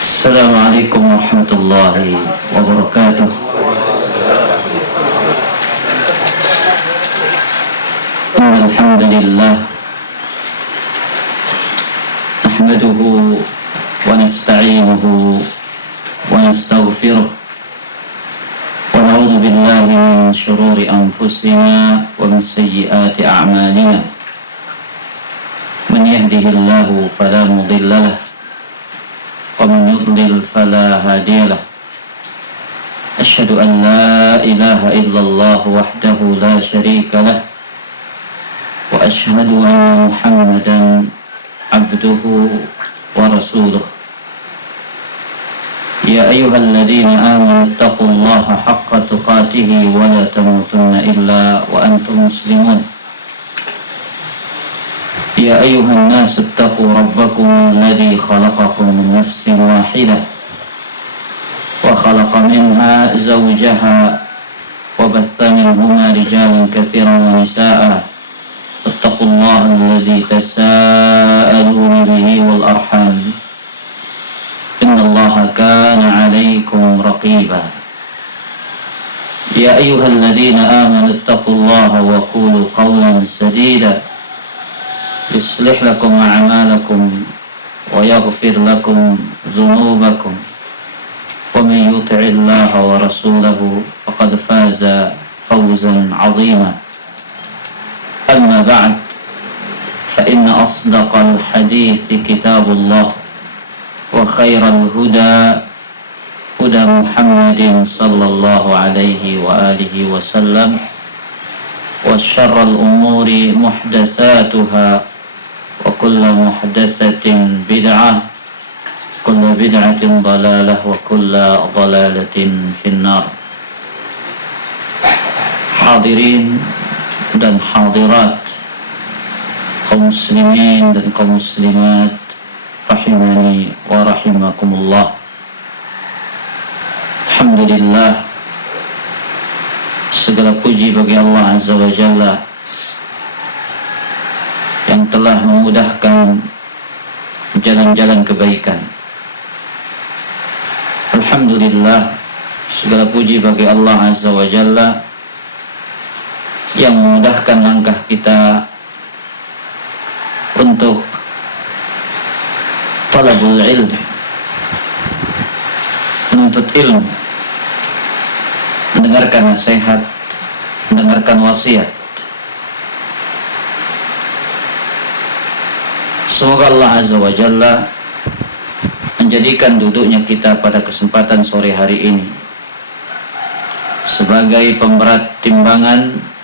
Assalamualaikum warahmatullahi wabarakatuh. Alhamdulillah, nahmaduhu wa nasta'inuhu wa nastaghfiruh wa na'udzu billahi min shururi anfusina wa min sayyiati a'malina. Man yahdihillahu fala mudilla lahu wa man yudlil fala hadiya lahu. Asyhadu an la ilaha illallah wahdahu la syarika lahu wa asyhadu anna Muhammadan abduhu wa rasuluh. Ya ayyuhalladzina amanu taqullaha haqqa tuqatih wa la tamutunna illa wa antum muslimun. Ya ayyuhan nas ittaqu rabbakum alladzi khalaqakum min nafsin wahidah wa khalaqa minha zawjaha wa batha minhuma rijalan katsiran wa nisaa'a. Ittaqullaha alladzi tasaaluna bihi wal arham. Innallaha kana 'alaykum raqiba. Ya ayyuhalladzina amanu ittaqullaha wa qulu qawlan sadida yuslih lakum a'malakum wa yaghfir lakum dhunubakum wa man yuti'illaha wa rasulahu faqad faza fawzan 'azima. Amma ba'd, fa inna asdaqal hadithi kitabullah wa khairal huda huda Muhammadin sallallahu alaihi wa alihi wa sallam wa syarral umuri muhdatsatuha wa kullu muhdatsatin bid'ah, kullu bid'atin dhalalah wa kullu dhalalatin finnar. Hadirin dan hadirat, kaum muslimin dan kaum muslimat, rahimani wa rahimakumullah. Alhamdulillah, segala puji bagi Allah Azza wa Jalla yang telah memudahkan jalan-jalan kebaikan. Alhamdulillah, segala puji bagi Allah Azza wa Jalla yang memudahkan langkah kita untuk talabul ilm, menuntut ilmu, mendengarkan nasihat, mendengarkan wasiat. Semoga Allah Azza wa Jalla menjadikan duduknya kita pada kesempatan sore hari ini sebagai pemberat timbangan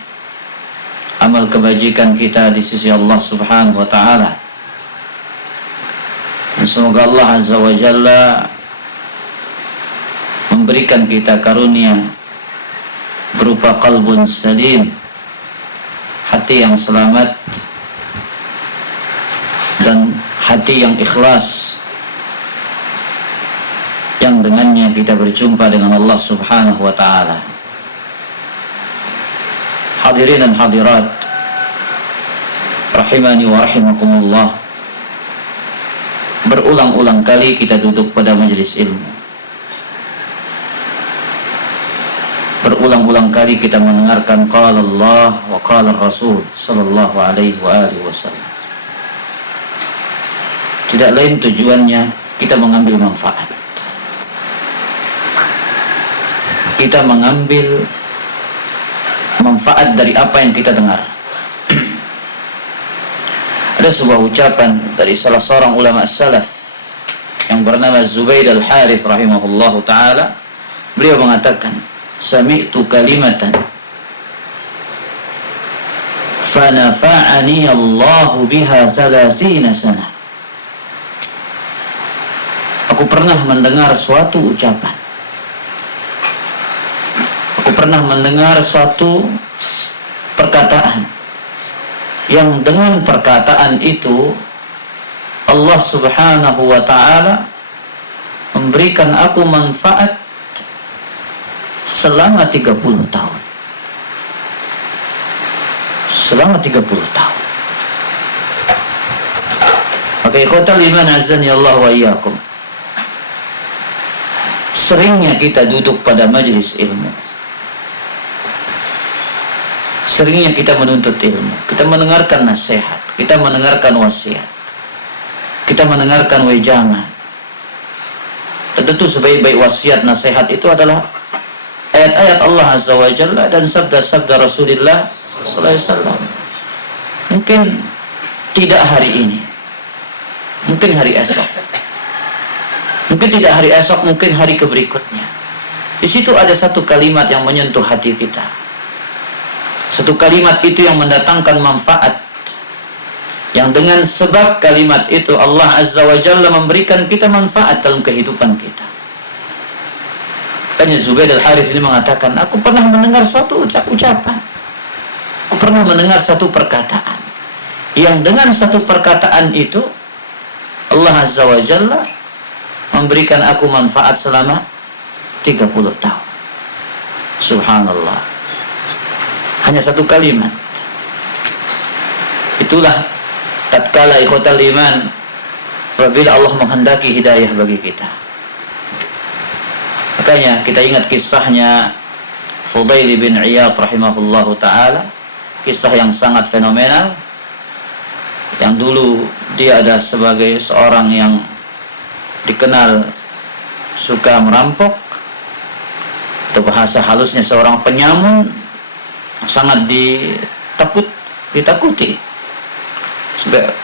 amal kebajikan kita di sisi Allah Subhanahu wa ta'ala. Dan semoga Allah Azza wa Jalla memberikan kita karunia berupa qalbun salim, hati yang selamat dan hati yang ikhlas, yang dengannya kita berjumpa dengan Allah Subhanahu wa ta'ala. Hadirin dan hadirat, rahimani wa rahimakumullah. Berulang-ulang kali kita duduk pada majelis ilmu. Berulang-ulang kali kita mendengarkan qala Allah wa qala Rasul sallallahu alaihi wa alihi wasallam. Tidak lain tujuannya kita mengambil manfaat. Kita mengambil manfaat dari apa yang kita dengar. Ada sebuah ucapan dari salah seorang ulama salaf yang bernama Zubayd al-Harith rahimahullahu ta'ala. Beliau mengatakan, sami'tu kalimatan fanafa'ani Allahu biha 30 sana. Aku pernah mendengar suatu ucapan, aku pernah mendengar suatu perkataan yang dengan perkataan itu Allah Subhanahu wa ta'ala memberikan aku manfaat selama 30 tahun. selama 30 tahun. Maka ikhwatal iman azan ya Allah wa iyyakum, seringnya kita duduk pada majelis ilmu, seringnya kita menuntut ilmu, kita mendengarkan nasihat, kita mendengarkan wasiat, kita mendengarkan wejangan. Dan tentu sebaik-baik wasiat nasihat itu adalah ayat-ayat Allah Azza wa Jalla dan sabda-sabda Rasulullah sallallahu alaihi wasallam. Mungkin tidak hari ini, mungkin hari esok, mungkin tidak hari esok, mungkin hari berikutnya. Di situ ada satu kalimat yang menyentuh hati kita. Satu kalimat itu yang mendatangkan manfaat, yang dengan sebab kalimat itu Allah Azza wa Jalla memberikan kita manfaat dalam kehidupan kita. Tanya Zubair al-Harith ini mengatakan, aku pernah mendengar suatu ucapan, aku pernah mendengar satu perkataan, yang dengan satu perkataan itu Allah Azza wa Jalla memberikan aku manfaat selama 30 tahun. Subhanallah. Hanya satu kalimat. Itulah tatkala ikhwatal iman, apabila Allah menghendaki hidayah bagi kita. Makanya kita ingat kisahnya Fudail bin Iyad rahimahullahu ta'ala, kisah yang sangat fenomenal, yang dulu dia ada sebagai seorang yang dikenal suka merampok, atau bahasa halusnya seorang penyamun, sangat ditakuti.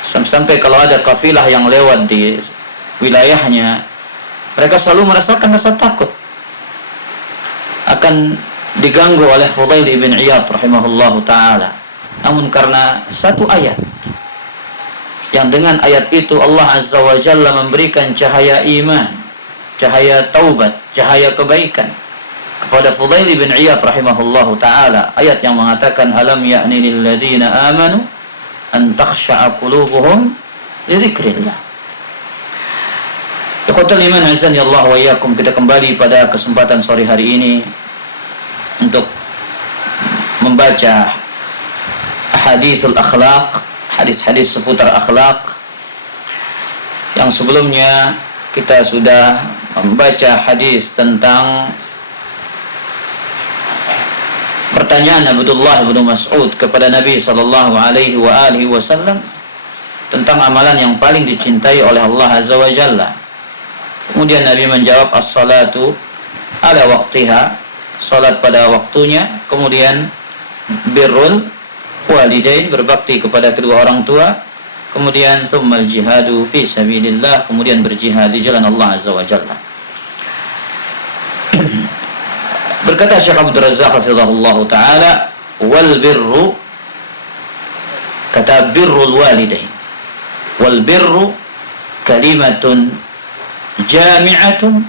Sampai kalau ada kafilah yang lewat di wilayahnya, mereka selalu merasakan rasa takut akan diganggu oleh Fudail bin Iyad rahimahullahu ta'ala. Namun karena satu ayat, yang dengan ayat itu Allah Azza wa Jalla memberikan cahaya iman, cahaya taubat, cahaya kebaikan kepada Fudail bin Iyad rahimahullahu ta'ala. Ayat yang mengatakan, alam ya'ni lilladzina amanu an takhsha'a qulubuhum li dzikrillah. Ikhwatal iman azan ya Allah wa iyyakum, kita kembali pada kesempatan sore hari ini untuk membaca hadithul akhlaq, hadis-hadis seputar akhlak. Yang sebelumnya kita sudah membaca hadis tentang pertanyaan Abdullah bin Mas'ud kepada Nabi sallallahu alaihi wasallam tentang amalan yang paling dicintai oleh Allah Azza wa Jalla. Kemudian Nabi menjawab, as-salatu ala waqtiha, salat pada waktunya. Kemudian birrul walidain, berbakti kepada kedua orang tua. Kemudian tsummal jihadu fi sabilillah, kemudian berjihad di jalan Allah Azza wa Jalla. Berkata Syekh Abdul Razzaq hafizahullah ta'ala, wal birru, kata birrul walidain, wal birru kalimatun jami'atun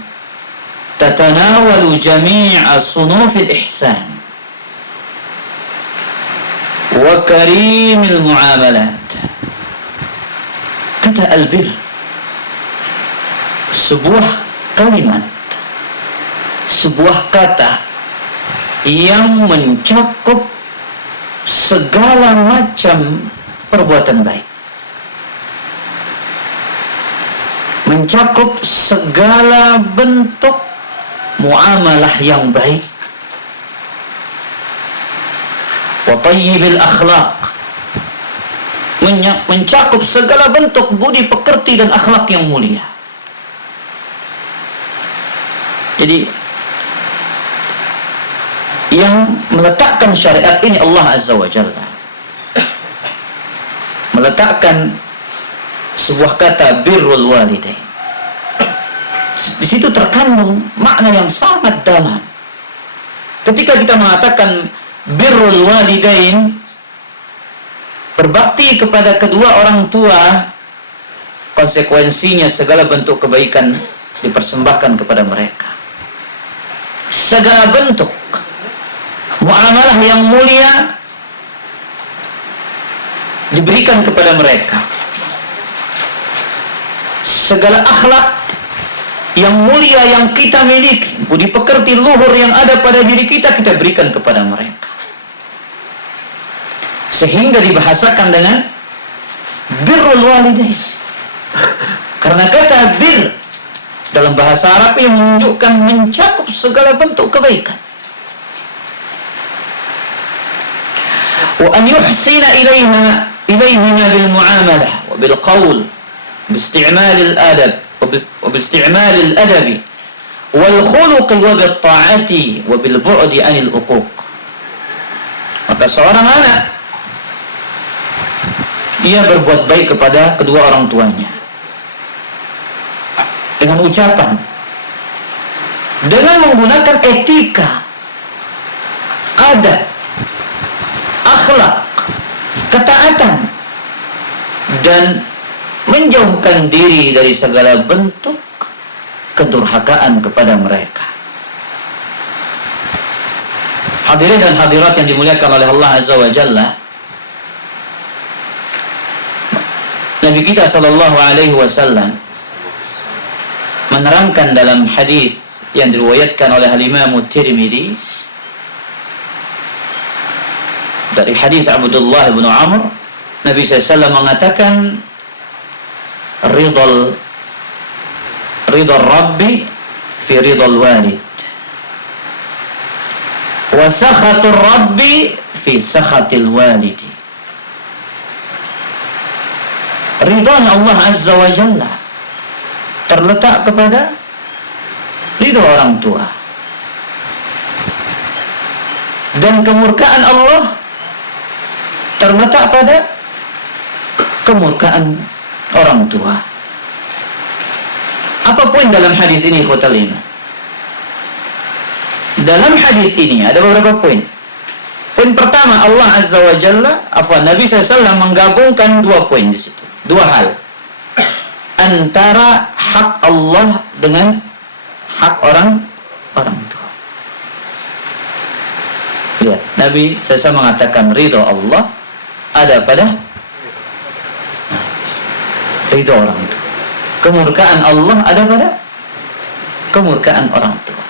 tatanawalu jami'a sunufil ihsan wa karimil muamalat. Kata albir, sebuah kalimat, sebuah kata yang mencakup segala macam perbuatan baik, mencakup segala bentuk muamalah yang baik, wa tayyibil akhlaq, mencakup segala bentuk budi pekerti dan akhlak yang mulia. Jadi yang meletakkan syariat ini Allah Azza wa Jalla, meletakkan sebuah kata birrul walidain. Di situ terkandung makna yang sangat dalam. Ketika kita mengatakan birrul walidain, berbakti kepada kedua orang tua, konsekuensinya segala bentuk kebaikan dipersembahkan kepada mereka. Segala bentuk muamalah yang mulia diberikan kepada mereka. Segala akhlak yang mulia yang kita miliki, budi pekerti luhur yang ada pada diri kita, kita berikan kepada mereka. sehingga dibahasakan dengan birrul walidain. Karena kata bir dalam bahasa Arab yang menunjukkan mencakup segala bentuk kebaikan. Wa an yuhsina ilayhima bil muamalah wa bil qawl باستعمال الادب وباستعمال الادب والخلق وبالطاعه وبالبعد عن العقوق. Maka seorang anak ia berbuat baik kepada kedua orang tuanya dengan ucapan, dengan menggunakan etika, adab, akhlak, ketaatan, dan menjauhkan diri dari segala bentuk kedurhakaan kepada mereka. Hadirin dan hadirat yang dimuliakan oleh Allah Azza wa Jalla, Nabi kita sallallahu alaihi wasallam menerangkan dalam hadis yang diriwayatkan oleh Imam Tirmidzi dari hadis Abdullah bin Amr, Nabi SAW mengatakan ridal Rabbi fi ridal walid wa sakhatur Rabbi fi sakhatil walidi. Ridha Allah Azza wa Jalla terletak kepada ridha orang tua, dan kemurkaan Allah terletak pada kemurkaan orang tua. Apa poin dalam hadis ini, ikhwatal iman? Dalam hadis ini ada beberapa poin. Poin pertama, Allah Azza wa Jalla, Nabi SAW menggabungkan dua poin di situ. Dua hal. Antara hak Allah dengan hak orang tua. Lihat, Nabi SAW mengatakan ridha Allah ada pada ridha orang tua. Kemurkaan Allah ada pada kemurkaan orang tua.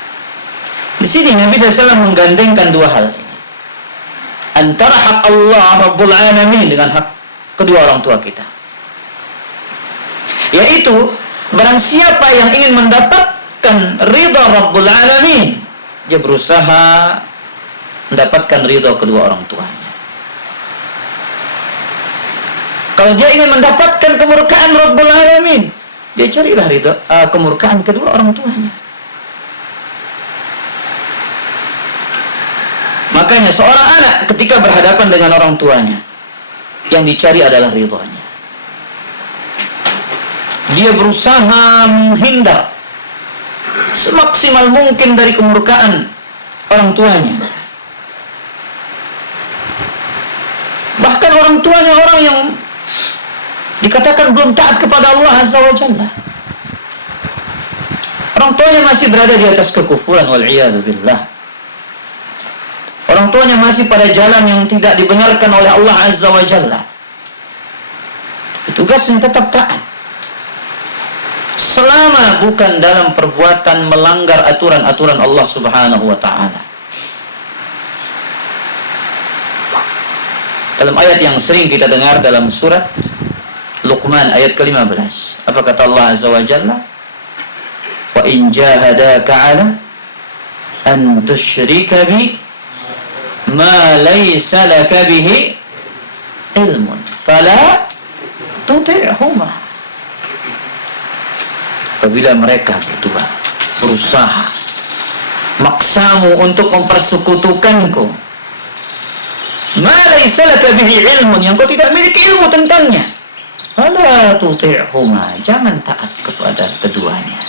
Di sini Nabi SAW menggandengkan dua hal ini. Antara hak Allah Rabbul Alamin dengan hak kedua orang tua kita. Yaitu, barang siapa yang ingin mendapatkan ridha Rabbul Alamin, dia berusaha mendapatkan ridha kedua orang tuanya. Kalau dia ingin mendapatkan kemurkaan Rabbul Alamin, dia carilah ridha kemurkaan kedua orang tuanya. Makanya seorang anak ketika berhadapan dengan orang tuanya, yang dicari adalah ridhanya. Dia berusaha menghindar semaksimal mungkin dari kemurkaan orang tuanya. Bahkan orang tuanya orang yang dikatakan belum taat kepada Allah Azza wa Jalla. Orang tuanya masih berada di atas kekufuran, wal'iyadu billah. Orang tuanya masih pada jalan yang tidak dibenarkan oleh Allah Azza wa Jalla. Tugasnya tetap taat, selama bukan dalam perbuatan melanggar aturan-aturan Allah Subhanahu wa ta'ala. Dalam ayat yang sering kita dengar dalam surat Luqman ayat ke-15, apa kata Allah Azza wa Jalla? Wa in jahadaka 'ala an tusyrika bi ma laysa laka bihi ilmun fala tuti'huma. Apabila mereka berdua berusaha maksamu untuk mempersekutukanku ma laysa laka bihi ilmun, yang kau tidak miliki ilmu tentangnya, fala tuti'huma, jangan taat kepada keduanya.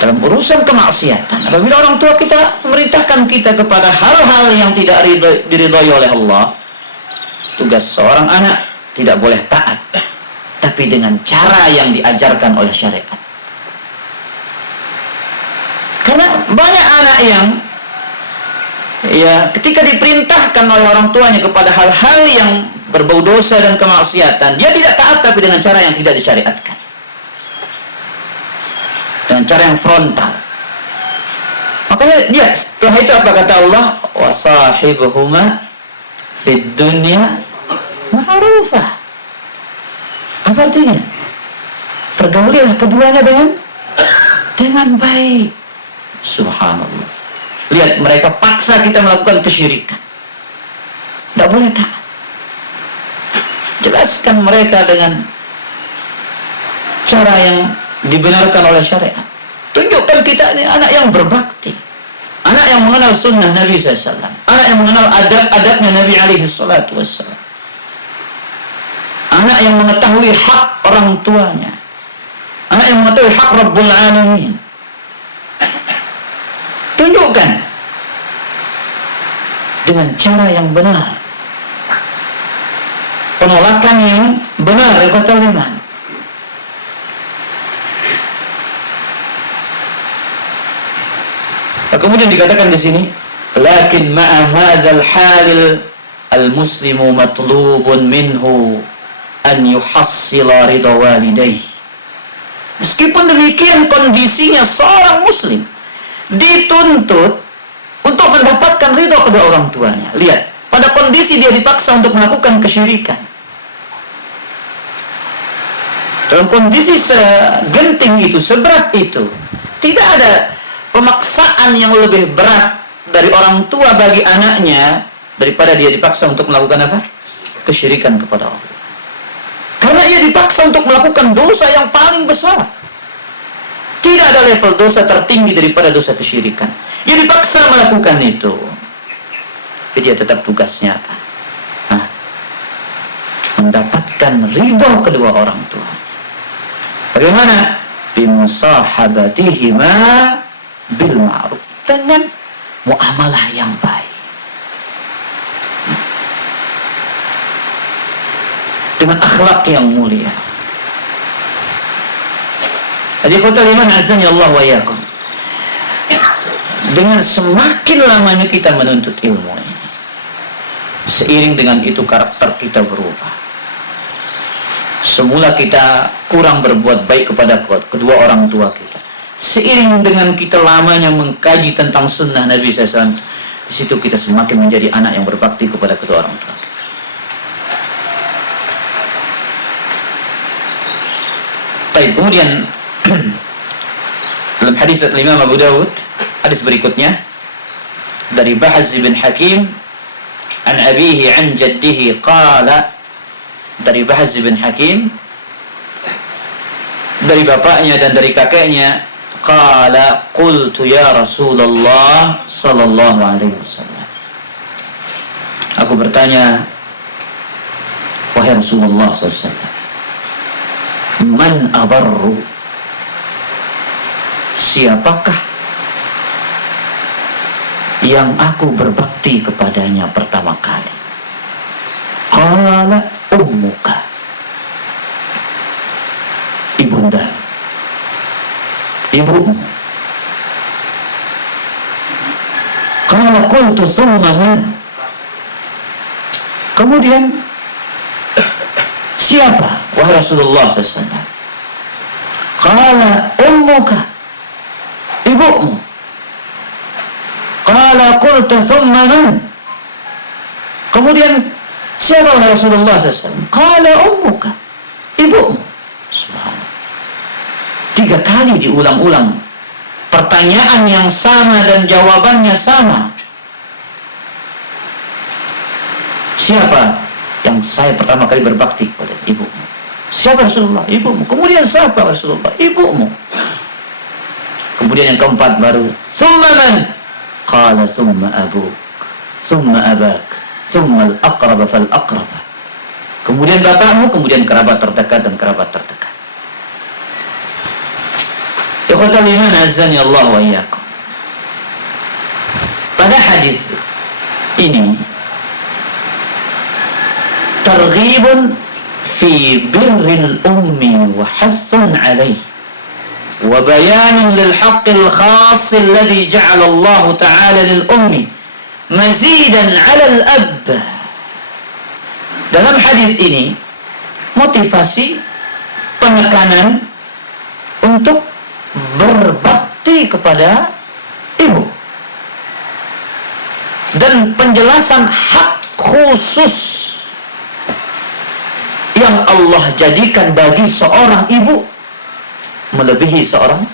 Dalam urusan kemaksiatan, apabila orang tua kita memerintahkan kita kepada hal-hal yang tidak diridhai oleh Allah, tugas seorang anak tidak boleh taat, tapi dengan cara yang diajarkan oleh syariat. Karena banyak anak yang ketika diperintahkan oleh orang tuanya kepada hal-hal yang berbau dosa dan kemaksiatan, dia tidak taat, tapi dengan cara yang tidak disyariatkan, dengan cara yang frontal. Makanya dia setelah itu apa kata Allah? Wasahibuhuma fid dunya ma'rufah. Apa artinya? Pergaulilah keduanya dengan baik. Subhanallah. Lihat, mereka paksa kita melakukan kesyirikan. Tidak boleh taat. Jelaskan mereka dengan cara yang dibenarkan oleh syariat. Tunjukkan kita ini anak yang berbakti, anak yang mengenal sunnah Nabi SAW, anak yang mengenal adab-adabnya Nabi SAW, anak yang mengetahui hak orang tuanya, anak yang mengetahui hak Rabbul Alamin. Tunjukkan dengan cara yang benar, penolakan yang benar, kata iman. Kemudian dikatakan di sini, lakin ma'a hadzal halil al-muslimu matlubun minhu an yuhassila ridha walidayhi. Meskipun demikian, kondisinya seorang muslim dituntut untuk mendapatkan ridha kedua orang tuanya. Lihat, pada kondisi dia dipaksa untuk melakukan kesyirikan, dalam kondisi segenting itu, seberat itu, tidak ada pemaksaan yang lebih berat dari orang tua bagi anaknya daripada dia dipaksa untuk melakukan apa? Kesyirikan kepada Allah. Karena ia dipaksa untuk melakukan dosa yang paling besar. Tidak ada level dosa tertinggi daripada dosa kesyirikan. Ia dipaksa melakukan itu. Tapi dia tetap tugasnya apa? Mendapatkan ridha kedua orang tua. Bagaimana? Bimusahabatihima bil ma'ruf, dengan muamalah yang baik, dengan akhlak yang mulia. Jadi kata liman azan ya Allah wa yakum, dengan semakin lamanya kita menuntut ilmu ini, seiring dengan itu karakter kita berubah. Semula kita kurang berbuat baik kepada kedua orang tua kita. Seiring dengan kita lamanya mengkaji tentang sunnah Nabi SAW, di situ kita semakin menjadi anak yang berbakti kepada kedua orang tua. Baik, kemudian dalam hadis Imam Abu Dawud, hadis berikutnya dari Bahz bin Hakim an abihi an jaddihi qala, dari Bahz bin Hakim dari bapaknya dan dari kakeknya, qala qultu ya Rasulullah sallallahu alaihi wasallam, aku bertanya, wahai Rasulullah sallallahu alaihi wasallam, man abarru, siapakah yang aku berbakti kepadanya pertama kali? Qala ummuka, ibunda, ibumu. Qala qultu thumma man, kemudian siapa wahai Rasulullah SAW? Qala ummuka, ibumu. Qala qultu thumma man, kemudian siapa wahai Rasulullah SAW? Qala ummuka, ibumu. Subhanallah. 3 kali diulang-ulang pertanyaan yang sama dan jawabannya sama. Siapa yang saya pertama kali berbakti kepada? Ibumu. Siapa Rasulullah? Ibumu. Kemudian siapa Rasulullah? Ibumu. Kemudian yang keempat baru, summa man? Qala summa abuk, summa abak, summa al-aqrab fal-aqrab. Kemudian bapakmu, kemudian kerabat terdekat dan kerabat terdekat. Ikhwatal iman azani Allah wa iyyakum. Pada hadis ini targhibun fi birril ummi wa hassun alayhi wa bayanun lil haqqil khass alladhi ja'ala Allah ta'ala lil ummi mazidan 'ala al ab. Dalam hadis ini motivasi, penekanan untuk berbakti kepada ibu dan penjelasan hak khusus yang Allah jadikan bagi seorang ibu melebihi seorang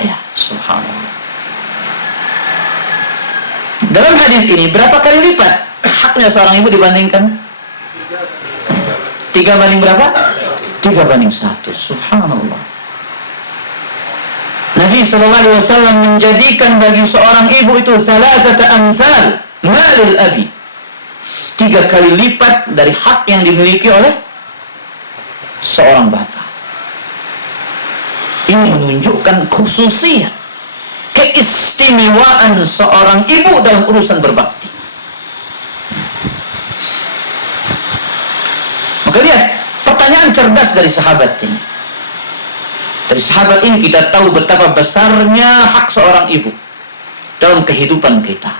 ayah. Subhanallah. Dalam hadis ini berapa kali lipat haknya seorang ibu dibandingkan 3 banding berapa? 3 banding 1. Subhanallah. Nabi SAW menjadikan bagi seorang ibu itu salasata amsal malil abi, 3 kali lipat dari hak yang dimiliki oleh seorang bapak. Ini menunjukkan khususiyat, keistimewaan seorang ibu dalam urusan berbakti. Maka lihat pertanyaan cerdas dari sahabat ini. Dari sahabat ini kita tahu betapa besarnya hak seorang ibu dalam kehidupan kita.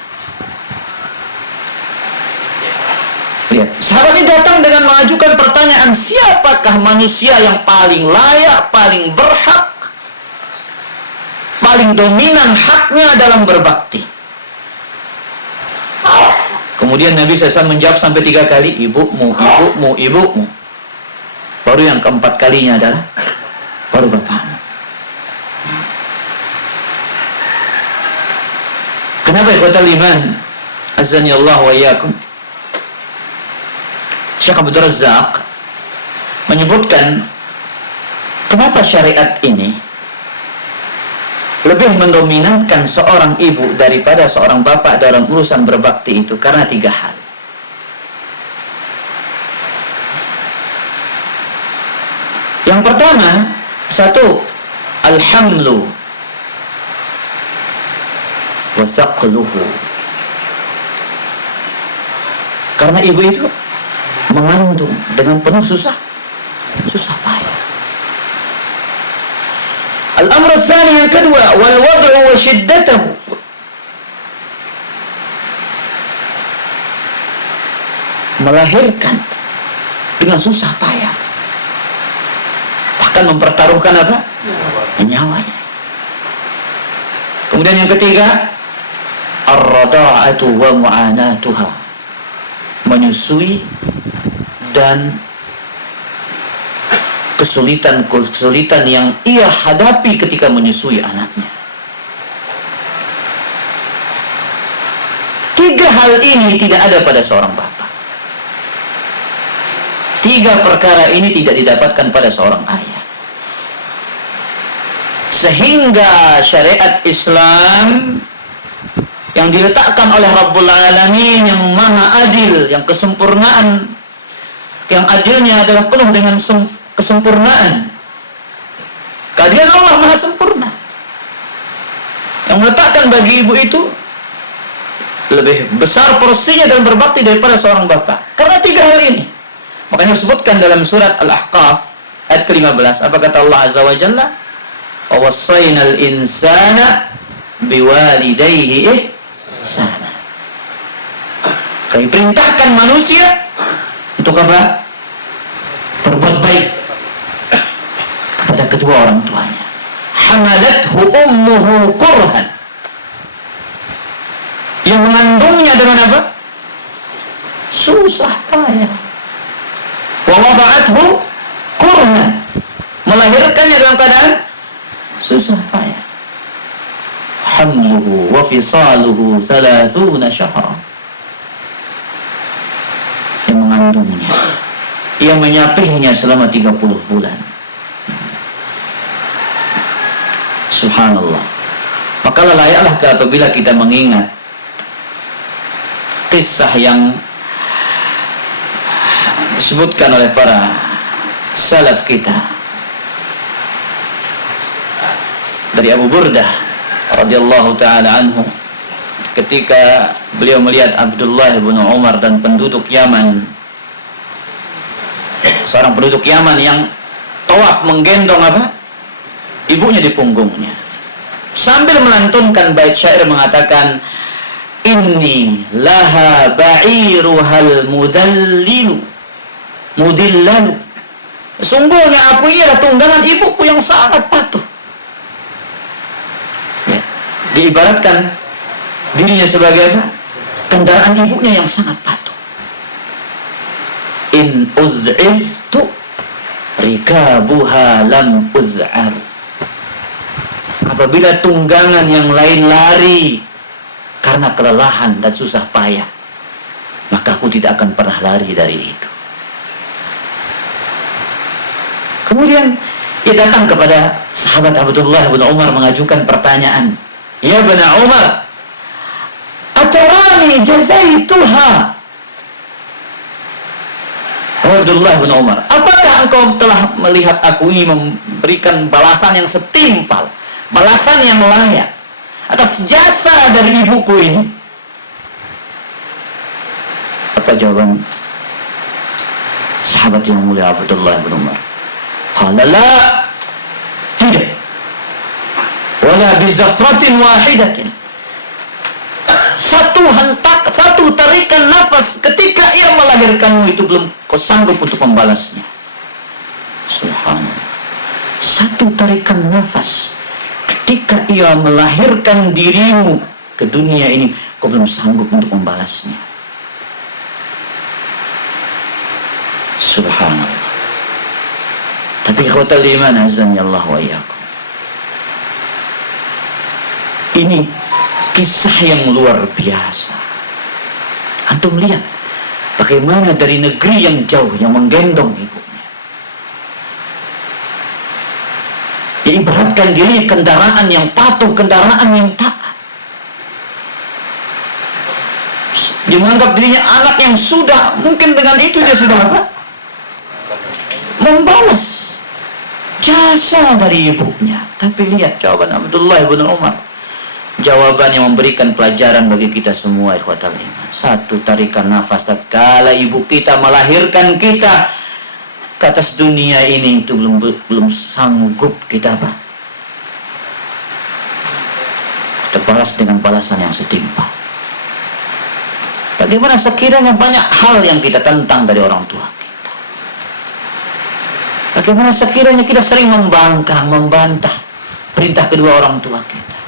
Lihat, sahabat ini datang dengan mengajukan pertanyaan, siapakah manusia yang paling layak, paling berhak, paling dominan haknya dalam berbakti? Kemudian Nabi SAW menjawab sampai 3 kali, ibumu, ibumu, ibumu. Baru yang keempat kalinya adalah baru bapakmu. Kenapa ikhwatal iman? Azani Allah wa iyyakum. Syekh Abdul Razak menyebutkan kenapa syariat ini lebih mendominankan seorang ibu daripada seorang bapak dalam urusan berbakti itu, karena 3 hal. Yang pertama, 1, alhamlu wa saqluhu. Karena ibu itu mengandung dengan penuh susah payah. Al-amr ats-tsani, yang kedua, wal wad'u wa shiddatuhu. Melahirkan dengan susah payah. Bahkan mempertaruhkan apa? Nyawanya. Kemudian yang ketiga, ar-rada'atu wa mu'anatuha. Menyusui dan kesulitan yang ia hadapi ketika menyusui anaknya. 3 hal ini tidak ada pada seorang bapak. 3 perkara ini tidak didapatkan pada seorang ayah. Sehingga syariat Islam yang diletakkan oleh Rabbul Alamin yang maha adil, yang kesempurnaan, yang adilnya adalah penuh dengan kesempurnaan. Keadilan Allah maha sempurna. Yang meletakkan bagi ibu itu lebih besar porsinya dalam berbakti daripada seorang bapak. Karena 3 hal ini. Makanya disebutkan dalam surat Al-Ahqaf ayat ke-15, apa kata Allah Azza wa Jalla? Wa wassaynal insana biwalidayhi ihsana. Kami perintahkan manusia untuk apa? Berbuat baik kepada kedua orang tuanya. Hamalathu ummuhu kurhan. Yang mengandungnya dengan apa? Susah payah. Wa wada'athu kurhan. Melahirkannya dalam keadaan susah payah. Hamluhu wa fisaluhu 30 syahra. Yang mengandungnya, ia menyapihnya selama 30 bulan. Subhanallah. Maka layaklah apabila kita mengingat kisah yang disebutkan oleh para salaf kita dari Abu Burdah radhiyallahu taala anhu, ketika beliau melihat Abdullah bin Umar dan penduduk Yaman, seorang penduduk Yaman yang tawaf menggendong apa? Ibunya di punggungnya, sambil melantunkan bait syair mengatakan, inni laha ba'iruhal mudillalu. Sungguhnya aku ini adalah tunggangan ibuku yang sangat patuh. Ya. Diibaratkan dirinya sebagai apa? kendaraan ibunya yang sangat patuh. In uz'iltu rikabuha lam uz'ar. Apabila tunggangan yang lain lari karena kelelahan dan susah payah, maka aku tidak akan pernah lari dari itu. Kemudian ia datang kepada sahabat Abdullah bin Umar mengajukan pertanyaan, "Ya Ibn Umar, atarani jazaituha?" Abdullah bin Umar, apakah engkau telah melihat aku ini memberikan balasan yang setimpal, balasan yang layak atas jasa dari ibuku ini? Apa jawaban sahabat yang mulia Abdullah bin Umar? Qala la, tidak, wala bizafratin wahidatin. Satu hentak, satu tarikan nafas ketika ia melahirkanmu itu belum kau sanggup untuk membalasnya. Subhanallah. Satu tarikan nafas ketika ia melahirkan dirimu ke dunia ini, kau belum sanggup untuk membalasnya. Subhanallah. Tapi ikhwatal iman azan ya Allah wa iyyakum, ini kisah yang luar biasa. Antum lihat bagaimana dari negeri yang jauh yang menggendong ibunya, diibaratkan diri kendaraan yang patuh, kendaraan yang taat. Dia menganggap dirinya anak yang sudah, mungkin dengan itu dia sudah apa? Membalas jasa dari ibunya. Tapi lihat jawaban Abdullah bin Umar, jawaban yang memberikan pelajaran bagi kita semua ikhwatal iman. Satu tarikan nafas tatkala ibu kita melahirkan kita ke atas dunia ini, itu belum sanggup kita apa? Kita balas dengan balasan yang setimpal. Bagaimana sekiranya banyak hal yang kita tentang dari orang tua kita? Bagaimana sekiranya kita sering membangkang, membantah perintah kedua orang tua kita?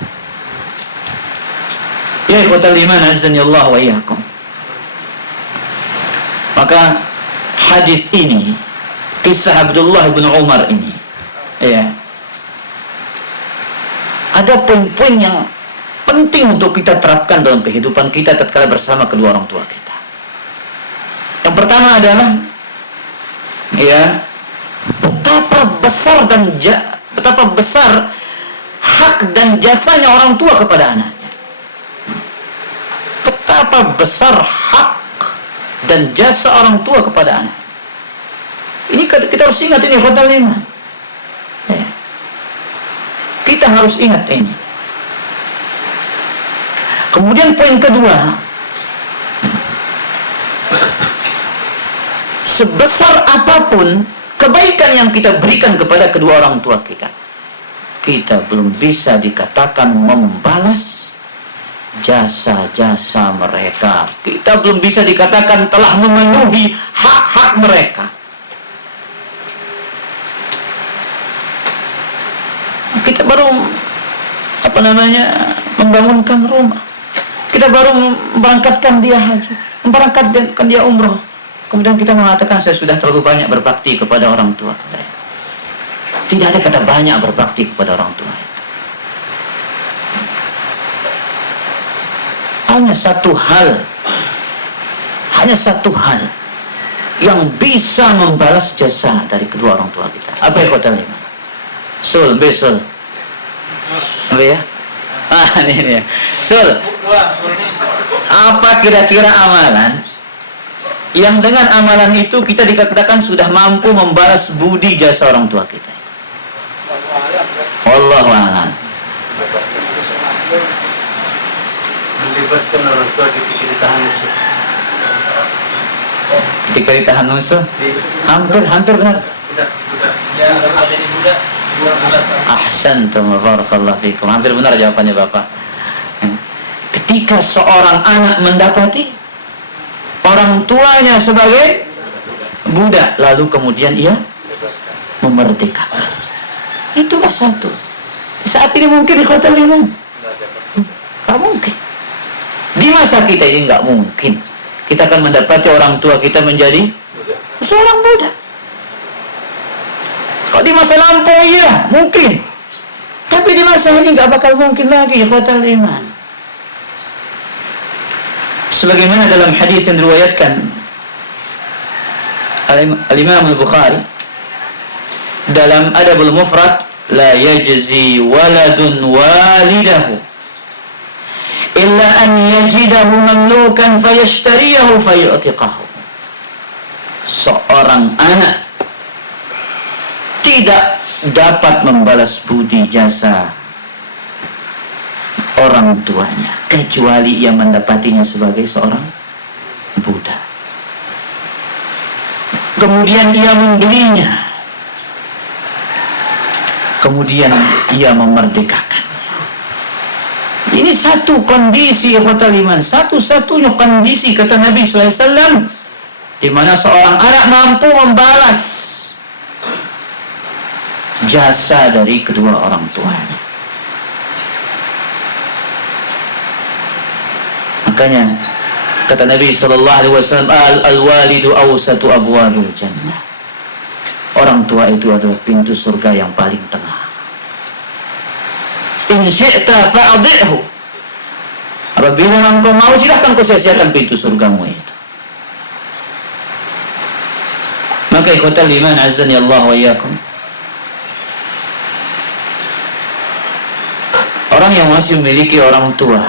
Ya ikhwatal iman azan ya Allah wa iyyakum. Maka hadis ini, kisah Abdullah bin Umar ini, ya, ada poin-poin yang penting untuk kita terapkan dalam kehidupan kita tatkala bersama kedua orang tua kita. Yang pertama adalah, ya, betapa besar hak dan jasanya orang tua kepada anaknya. Betapa besar hak dan jasa orang tua kepada anak. Ini kita harus ingat ini, ikhwatal iman. Ya. Kita harus ingat ini. Kemudian poin kedua, sebesar apapun kebaikan yang kita berikan kepada kedua orang tua kita, kita belum bisa dikatakan membalas jasa-jasa mereka. Kita belum bisa dikatakan telah memenuhi hak-hak mereka. Kita baru membangunkan rumah, kita baru memberangkatkan dia haji, memberangkatkan dia umroh, kemudian kita mengatakan saya sudah terlalu banyak berbakti kepada orang tua saya. Tidak ada kata banyak berbakti kepada orang tua. Hanya satu hal yang bisa membalas jasa dari kedua orang tua kita. Apa yang kau tahu? Besul. Oke ya? Ini ya. Apa kira-kira amalan yang dengan amalan itu kita dikatakan sudah mampu membalas budi jasa orang tua kita? Wallahu a'lam. Membebaskan orang tua ketika ditahan musuh. Ketika ditahan musuh? Hampir benar. Budak. Ya, kalau jadi budak 12 tahun. Ahsantum wa barakallahu fikum. Hampir benar jawabannya Bapak. Ketika seorang anak mendapati orang tuanya sebagai budak, lalu kemudian ia memerdekakan. Itulah satu. Saat ini mungkin di kota Liman. Tak mungkin. Di masa kita ini nggak mungkin kita akan mendapati orang tua kita menjadi seorang budak. Kalau di masa lampau iya mungkin, tapi di masa ini nggak bakal mungkin lagi, ikhwatal iman. Sebagaimana dalam hadis yang diriwayatkan Al-Imam Al-Bukhari dalam Adabul Mufrad, la yajzi waladun walidahu illa an yajidahu mamlukan fayashtariyahu fayu'tiqahu. Seorang anak tidak dapat membalas budi jasa orang tuanya kecuali ia mendapatinya sebagai seorang budak. Kemudian ia membelinya, kemudian ia memerdekakan. Ini satu kondisi ikhwatal iman, satu-satunya kondisi kata Nabi SAW di mana seorang anak mampu membalas jasa dari kedua orang tuanya. Makanya kata Nabi SAW, al-walidu awsatu abwabil jannah. Orang tua itu adalah pintu surga yang paling tengah. In syi'ta fa'adhi'hu. Apabila engkau mau, silahkan kau sia-siakan pintu surgamu itu. Maka ikhwatal iman azani Allah wa iyyakum, orang yang masih memiliki orang tua